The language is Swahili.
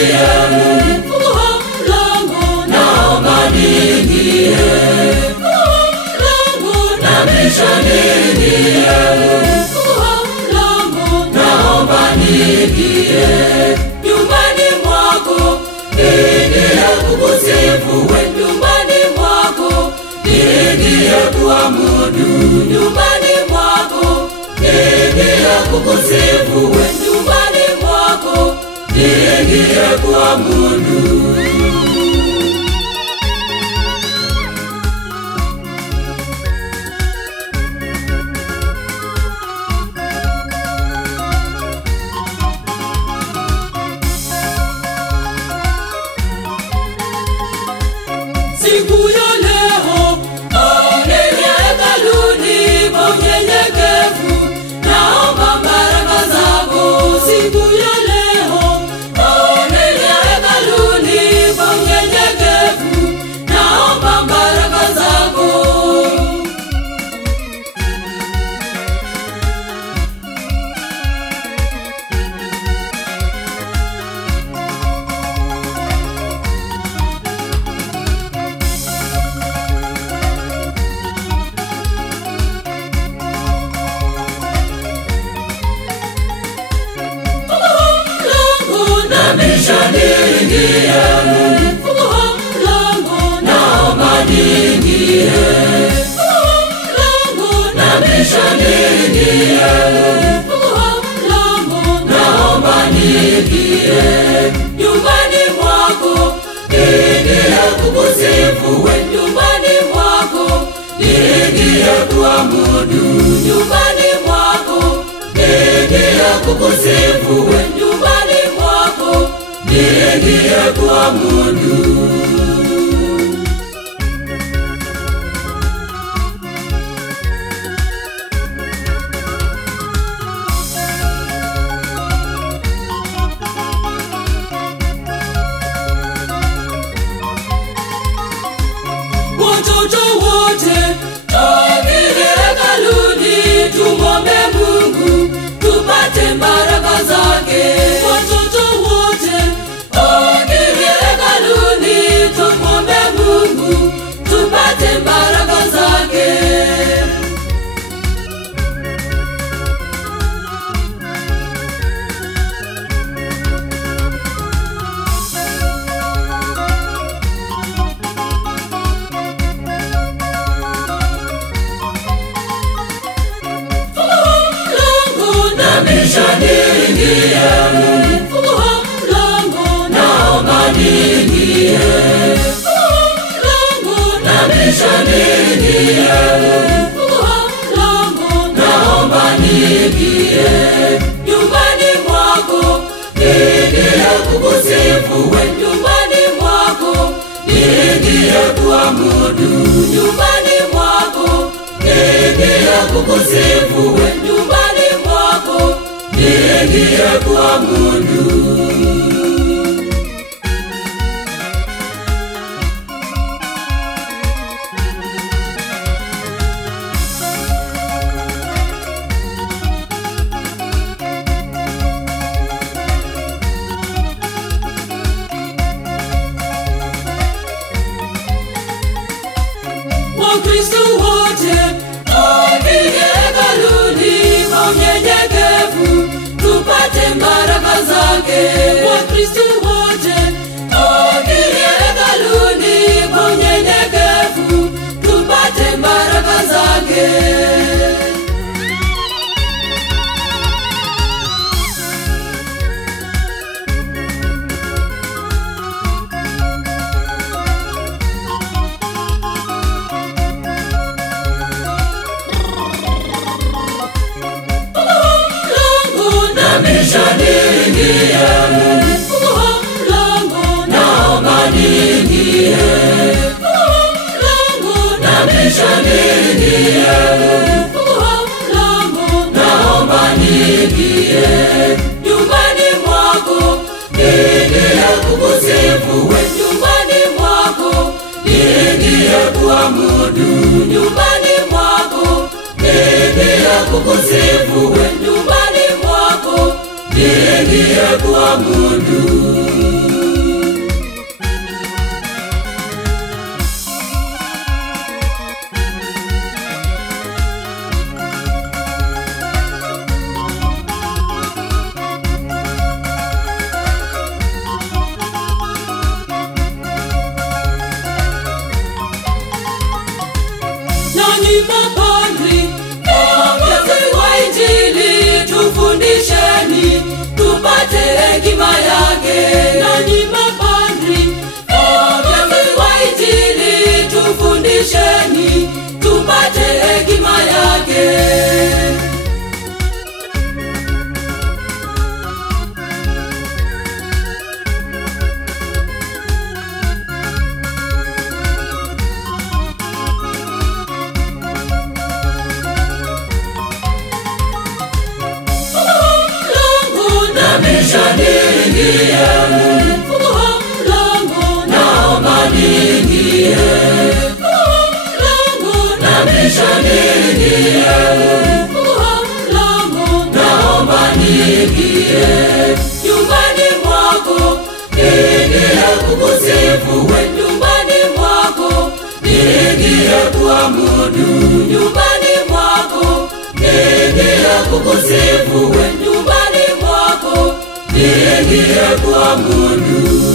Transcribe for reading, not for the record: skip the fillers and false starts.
niingie, fungua mlango, naomba niingie, fungua mlango, nabisha niingie, fungua mlango, naomba niingie, nyumbani mwako niingie kukusifu, we nyumbani mwako niingie kuabudu, nyumbani mwako niingie kukusifu, we nyumbani mwako niingie kuabudu. Siku ya leo onelea hekaluni kwa unyenyekevu, naomba baraka zako. Siku ya leo onelea hekaluni kwa unyenyekevu, naomba baraka zako. Nabisha niingie, fungua mlango, naomba niingie, fungua mlango, nabisha niingie, fungua mlango, naomba niingie, nyumbani mwako niingie kukusifu, we nyumbani mwako niingie kuabudu, nyumbani mwako niingie kukusifu, we nyumbani mwako niingie kuabudu. Watoto wote tuingie hekaluni, tumwombe Mungu tupate baraka zake. Watoto wote tuingie hekaluni, tumwombe Mungu tupate baraka zake. Nabisha niingie, fungua mlango, naomba niingie, fungua mlango, nabisha niingie, fungua mlango, naomba niingie, nyumbani mwako niingie kukusifu, we nyumbani mwako niingie kuabudu, nyumbani mwako niingie kukusifu, we nyumbani mwako niingie kuabudu. Wakristo wote tuingie hekaluni kwa unyenyekevu, tupate baraka zake. Wakristo wote tuingie hekaluni kwa unyenyekevu, tupate baraka zake. Nabisha niingie, fungua mlango, naomba niingie, fungua mlango, nabisha niingie, fungua mlango, naomba niingie, nyumbani mwako niingie kukusifu, we nyumbani mwako niingie kuabudu, nyumbani mwako niingie kukusifu, we nyumbani mwako niingie kuabudu. nanyi mapadri, viongozi wa Injili, tufundisheni tupate hekima yake. Nanyi mapadri, viongozi wa Injili, tufundisheni tupate hekima yake. Nyumbani mwako niingie kukusifu, nyumbani mwako niingie kuabudu, nyumbani mwako niingie kukusifu, nyumbani mwako niingie kuabudu.